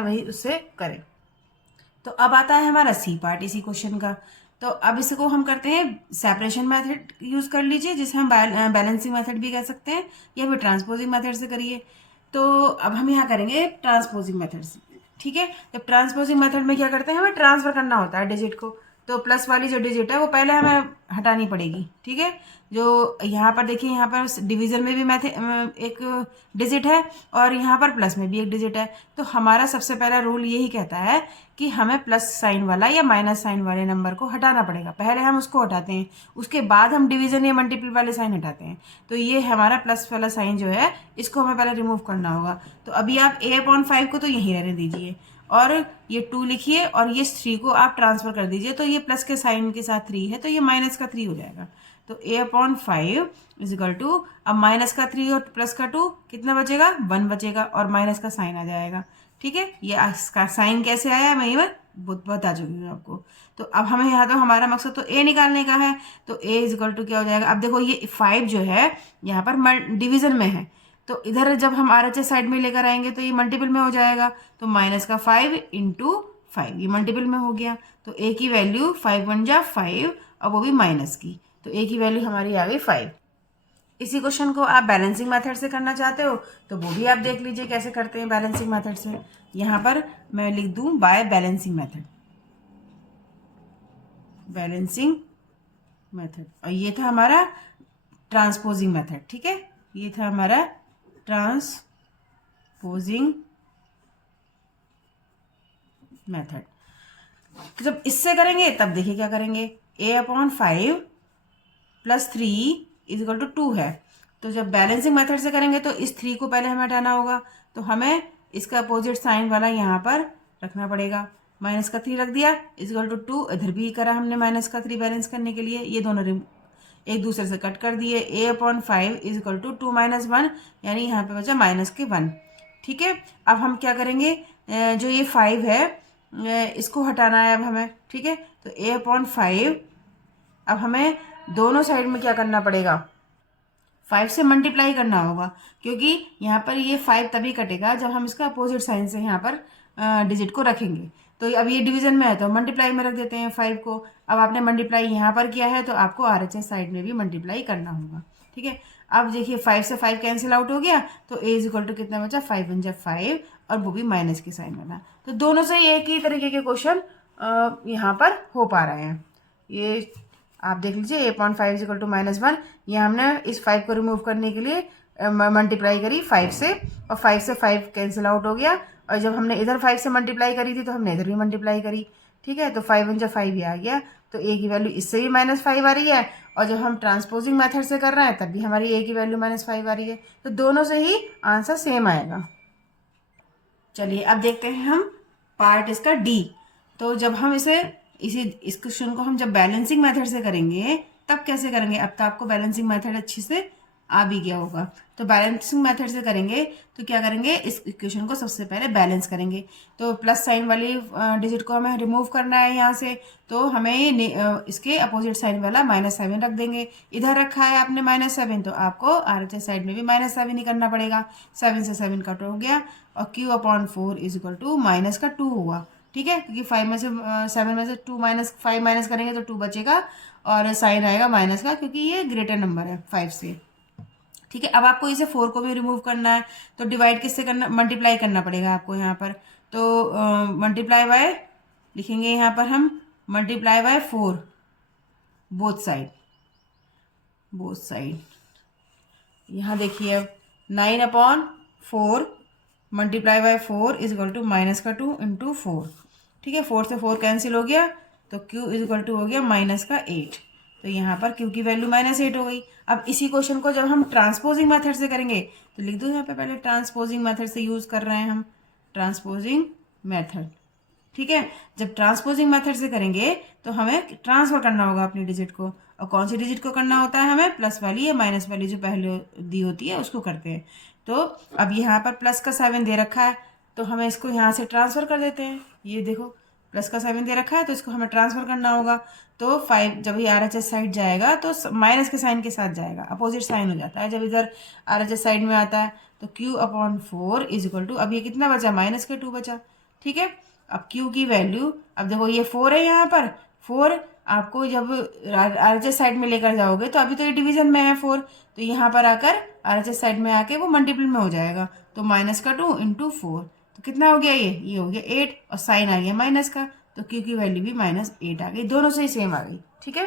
वही उससे करें। तो अब आता है हमारा सी पार्ट इसी क्वेश्चन का। तो अब इसको हम करते हैं सेपरेशन मेथड यूज़ कर लीजिए, जिसे हम बैलेंसिंग मेथड भी कह सकते हैं, या फिर ट्रांसपोजिंग मेथड से करिए। तो अब हम यहाँ करेंगे ट्रांसपोजिंग मेथड से, ठीक है। तो ट्रांसपोजिंग मेथड में क्या करते हैं, हमें ट्रांसफर करना होता है डिजिट को। तो प्लस वाली जो डिजिट है वो पहले हमें हटानी पड़ेगी, ठीक है। जो यहाँ पर देखिए, यहाँ पर डिवीजन में भी मैथ एक डिजिट है और यहाँ पर प्लस में भी एक डिजिट है। तो हमारा सबसे पहला रूल यही कहता है कि हमें प्लस साइन वाला या माइनस साइन वाले नंबर को हटाना पड़ेगा। पहले हम उसको हटाते हैं, उसके बाद हम डिवीजन या मल्टीपल वाले साइन हटाते हैं। तो ये हमारा प्लस वाला साइन जो है, इसको हमें पहले रिमूव करना होगा। तो अभी आप a/5 को तो यहीं रहने दीजिए, और ये 2 लिखिए, और ये 3 को आप ट्रांसफर कर दीजिए। तो ये प्लस के साइन के साथ 3 है, तो ये माइनस का 3 हो जाएगा। तो a/5 इजिकल टू, अब माइनस का 3 और प्लस का 2 कितना बचेगा, 1 बचेगा, और माइनस का साइन आ जाएगा, ठीक है। ये इसका साइन कैसे आया मैं ये बता चुकी हूँ आपको। तो अब हमें यहाँ तो हमारा मकसद तो a निकालने का है। तो a इजिकल टू क्या हो जाएगा, अब देखो ये 5 जो है यहाँ पर डिवीजन में है, तो इधर जब हम RHS साइड में लेकर आएंगे तो ये मल्टीपल में हो जाएगा। तो माइनस का 5 इंटू 5, ये मल्टीपल में हो गया। तो a की वैल्यू 5 1 जा 5, और वो भी माइनस की। तो a की वैल्यू हमारी आ गई 5। इसी क्वेश्चन को आप बैलेंसिंग मेथड से करना चाहते हो तो वो भी आप देख लीजिए कैसे करते हैं बैलेंसिंग मेथड से। यहाँ पर मैं लिख दूं by balancing method, balancing method. और ये था हमारा ट्रांसपोजिंग मेथड, ठीक है। ये था हमारा ट्रांसपोजिंग मेथड। तो जब इससे करेंगे तब देखिए क्या करेंगे, a/5 प्लस 3 इजिकल टू 2 है। तो जब बैलेंसिंग मेथड से करेंगे तो इस 3 को पहले हमें हटाना होगा। तो हमें इसका अपोजिट साइन वाला यहाँ पर रखना पड़ेगा। माइनस का 3 रख दिया, इजिकल टू 2, इधर भी करा हमने माइनस का 3 बैलेंस करने के लिए। ये दोनों एक दूसरे से कट कर दिए। a/5 इजिकल टू 2 - 1, यानी यहाँ पे बचा माइनस के 1, ठीक है। अब हम क्या करेंगे, जो ये 5 है इसको हटाना है अब हमें, ठीक है। तो a/5 अब हमें दोनों साइड में क्या करना पड़ेगा, 5 से मल्टीप्लाई करना होगा, क्योंकि यहाँ पर ये 5 तभी कटेगा जब हम इसका अपोजिट साइन से यहाँ पर डिजिट को रखेंगे। तो अब ये डिवीजन में है तो मल्टीप्लाई में रख देते हैं 5 को। अब आपने मल्टीप्लाई यहाँ पर किया है तो आपको RHS साइड में भी मल्टीप्लाई करना होगा, ठीक है। अब देखिए 5 से 5 कैंसिल आउट हो गया, तो a इजिकल टू कितना बचा, 5 1 जा 5, और वो भी माइनस के साइन वाला। तो दोनों से एक ही तरीके के क्वेश्चन यहाँ पर हो पा रहे हैं। ये आप देख लीजिए a/5 इजिकल टू -1, ये हमने इस 5 को रिमूव करने के लिए मल्टीप्लाई करी 5 से, और 5 से 5 कैंसिल आउट हो गया। और जब हमने इधर 5 से मल्टीप्लाई करी थी तो हमने इधर भी मल्टीप्लाई करी, ठीक है। तो 5 1 जा 5 ही आ गया। तो a की वैल्यू इससे भी -5 आ रही है, और जब हम ट्रांसपोजिंग मेथड से कर रहे हैं तब भी हमारी a की वैल्यू -5 आ रही है। तो दोनों से ही आंसर सेम आएगा। चलिए अब देखते हैं हम पार्ट इसका डी। तो जब हम इस क्वेश्चन को हम जब बैलेंसिंग मेथड से करेंगे तब कैसे करेंगे, अब तो आपको बैलेंसिंग मेथड अच्छी से आ भी गया होगा। तो बैलेंसिंग मेथड से करेंगे तो क्या करेंगे, इस इक्वेशन को सबसे पहले बैलेंस करेंगे। तो प्लस साइन वाली डिजिट को हमें रिमूव करना है यहाँ से, तो हमें इसके अपोजिट साइन वाला -7 रख देंगे। इधर रखा है आपने -7, तो आपको RHS साइड में भी -7 ही करना पड़ेगा। 7 से 7 कट हो गया, और q/4 इजिकल टू माइनस का 2 हुआ, ठीक है। क्योंकि 5 में से 7 में से 5 माइनस करेंगे तो 2 बचेगा, और साइन आएगा माइनस का, क्योंकि ये ग्रेटर नंबर है 5 से, ठीक है। अब आपको इसे 4 को भी रिमूव करना है, तो डिवाइड किससे करना, मल्टीप्लाई करना पड़ेगा आपको यहाँ पर। तो मल्टीप्लाई बाय लिखेंगे यहाँ पर हम, मल्टीप्लाई बाय 4 बोथ साइड। यहाँ देखिए अब 9/4 multiply by 4 is equal to minus का 2 इंटू 4, ठीक है। 4 से 4 कैंसिल हो गया, तो q इजिकल टू हो गया माइनस का 8। तो यहाँ पर q की वैल्यू -8 हो गई। अब इसी क्वेश्चन को जब हम ट्रांसपोजिंग मेथड से करेंगे तो लिख दो यहाँ पे, पहले ट्रांसपोजिंग मेथड से यूज़ कर रहे हैं हम, ट्रांसपोजिंग मेथड, ठीक है। जब ट्रांसपोजिंग मेथड से करेंगे तो हमें ट्रांसफर करना होगा अपनी डिजिट को, और कौन सी डिजिट को करना होता है हमें, प्लस वाली या माइनस वाली जो पहले दी होती है उसको करते हैं। तो अब यहाँ पर प्लस का 7 दे रखा है, तो हमें इसको यहाँ से ट्रांसफ़र कर देते हैं। ये देखो प्लस का 7 दे रखा है, तो इसको हमें ट्रांसफ़र करना होगा। तो 5 जब ये RHS साइड जाएगा तो माइनस के साइन के साथ जाएगा, अपोजिट साइन हो जाता है जब इधर RHS साइड में आता है। तो q/4 इजिकल टू, अब ये कितना बचा, -2 बचा, ठीक है। अब Q की वैल्यू, अब देखो ये 4 है यहाँ पर, 4 आपको जब RHS साइड में लेकर जाओगे तो अभी तो ये डिवीजन में है 4, तो यहाँ पर आकर RHS साइड में आके वो मल्टीपल में हो जाएगा, तो -2 इंटू 4, तो कितना हो गया ये हो गया 8, और साइन आ गया माइनस का, तो Q की वैल्यू भी -8 आ गई, दोनों से ही सेम आ गई। ठीक है।